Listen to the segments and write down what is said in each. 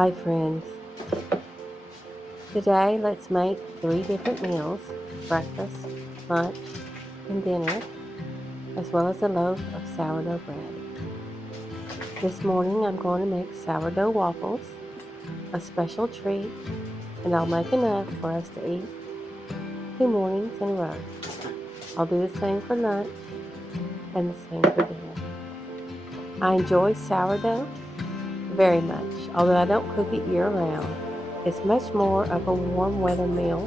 Hi friends, today let's make 3 different meals, breakfast, lunch, and dinner, as well as a loaf of sourdough bread. This morning I'm going to make sourdough waffles, a special treat, and I'll make enough for us to eat 2 mornings in a row. I'll do the same for lunch and the same for dinner. I enjoy sourdough very much, although I don't cook it year round. It's much more of a warm weather meal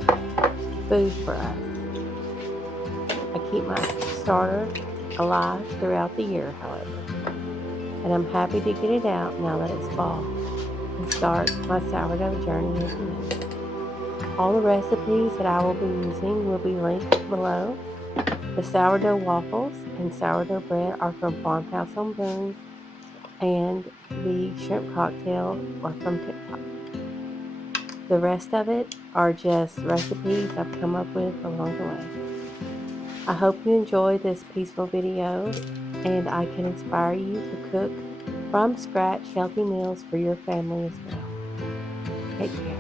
food for us. I keep my starter alive throughout the year, however, and I'm happy to get it out now that it's fall and start my sourdough journey again. All the recipes that I will be using will be linked below. The sourdough waffles and sourdough bread are from Farmhouse on Boone, and the shrimp cocktail are from TikTok. The rest of it are just recipes I've come up with along the way. I hope you enjoy this peaceful video and I can inspire you to cook from scratch healthy meals for your family as well. Take care.